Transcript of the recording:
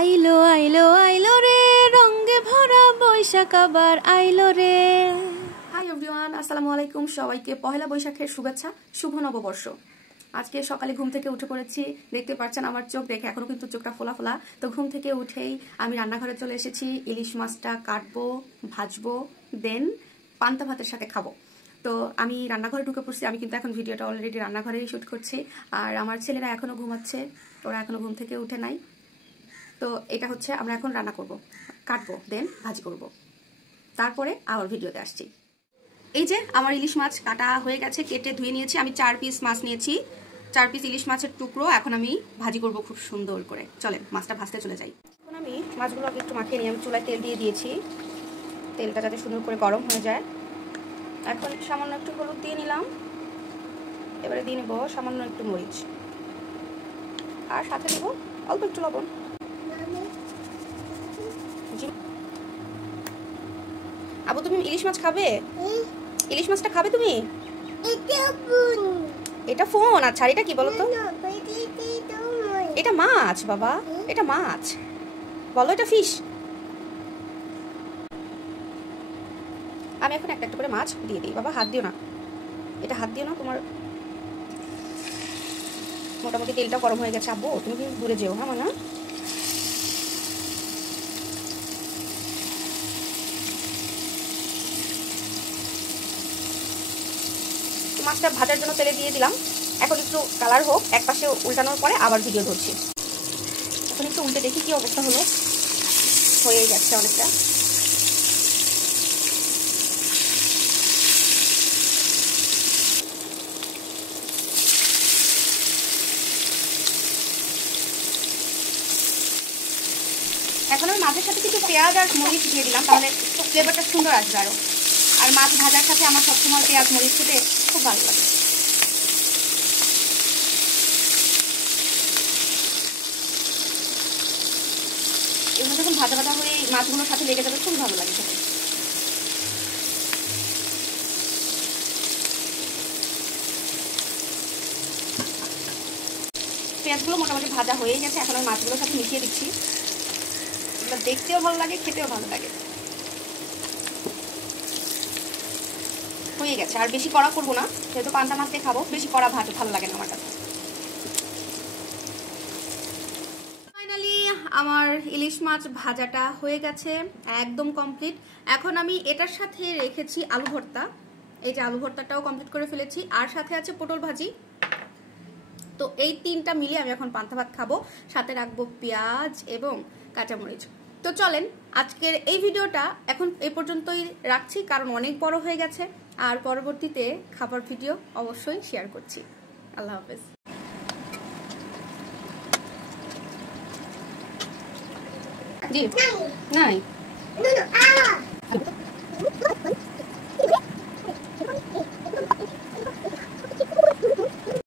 আইলো আইলো আইলো রে রঙে ভরা বৈশাখ আবার আইলো রে। হাই এভরিওয়ান, আসসালামু আলাইকুম। সবাইকে পহেলা বৈশাখের শুভেচ্ছা, শুভ নববর্ষ। আজকে সকালে ঘুম থেকে উঠে পড়েছি, দেখতে পাচ্ছেন আমার চোখ দেখে এখনো কিন্তু চোখটা ফোলা ফোলা। তো ঘুম থেকে উঠেই আমি রান্নাঘরে চলে এসেছি। ইলিশ মাছটা কাটবো, ভাজবো, দেন পান্তা ভাতের সাথে খাবো। তো আমি রান্নাঘরে ঢুকে পড়ছি। আমি কিন্তু এখন ভিডিওটা অলরেডি রান্নাঘরেই শুট করছি। আর আমার ছেলেরা এখনো ঘুমাচ্ছে, ওরা এখনো ঘুম থেকে উঠে নাই। তো এটা হচ্ছে আমরা এখন রান্না করব, কাটবো, দেন ভাজি করব, তারপরে আবার ভিডিওতে আসছি। এই যে আমার ইলিশ মাছ কাটা হয়ে গেছে, কেটে ধুয়ে নিয়েছি। আমি 4 পিস মাছ নিয়েছি, 4 পিস ইলিশ মাছের টুকরো। এখন আমি ভাজি করব খুব সুন্দর করে। চলেন মাছটা ভাজতে চলে যাই। এখন আমি মাছগুলোকে একটু মাখিয়ে নিয়ে আমি চুলায় তেল দিয়ে দিয়েছি, তেলটা যাতে সুন্দর করে গরম হয়ে যায়। এখন সামান্য একটু হলুদ দিয়ে নিলাম, এবারে দিয়ে নেব সামান্য একটু মরিচ, আর সাথে দেব অল্প একটু লবণ। আবু তুমি ইলিশ মাছ খাবে? ইলিশ মাছটা খাবে তুমি? এটা ফোন। আচ্ছা, এটা কি বলো তো? এটা মাছ বাবা, এটা মাছ। বলো এটা ফিশ। আমি এখন একটা একটা করে মাছ দিয়ে দিই। বাবা হাত দিও না, এটা হাত দিও না। তোমার মোটামুটি তেলটা গরম হয়ে গেছে। আব্বু তুমি কি দূরে যেও, হ্যাঁ মানা? মাছটা ভাজার জন্য তেলে দিয়ে দিলাম। এখন একটু কালার হোক, এক পাশে উল্টানোর পরে আবার ভিডিও ধরছি। এখন একটু উল্টে দেখি কি অবস্থা হলো। হয়ে যাচ্ছে অনেকটা। এখন আমি মাছের সাথে কিছু পেঁয়াজ আর মরিচ দিয়ে দিলাম, তাহলে ফ্লেভারটা সুন্দর আসবে আরো। আর মাছ ভাজার সাথে আমার সবসময় পেঁয়াজ মরিচ খেতে খুব ভালো লাগে। এগুলো যখন ভাজা ভাজা হয়ে মাছগুলোর সাথে লেগে যাবে, খুব ভালো লাগে খেতে। পেঁয়াজগুলো মোটামুটি ভাজা হয়ে গেছে। এখন আমি মাছগুলোর সাথে মিশিয়ে দিচ্ছি। এগুলো দেখতেও ভালো লাগে, খেতেও ভালো লাগে। হয়ে গেছে। আর বেশি কড়া করবো না, যেহেতু পান্তা মাছ দিয়ে খাবো। বেশি কড়া ভালো লাগে না আমার কাছে। ফাইনালি আমার ইলিশ মাছ ভাজাটা হয়ে গেছে, একদম কমপ্লিট। এখন আমি এটার সাথে রেখেছি আলু ভর্তা। এই যে আলু ভর্তাটাও কমপ্লিট করে ফেলেছি, আর সাথে আছে পটল ভাজি। তো এই তিনটা মিলিয়ে আমি এখন পান্তা ভাত খাবো, সাথে রাখবো পেঁয়াজ এবং কাঁচামরিচ। তো চলেন আজকের এই ভিডিওটা এখন এই পর্যন্তই রাখছি, কারণ অনেক বড় হয়ে গেছে। আর পরবর্তীতে খাবার ভিডিও অবশ্যই শেয়ার করছি। আল্লাহ হাফেজ। জি নাই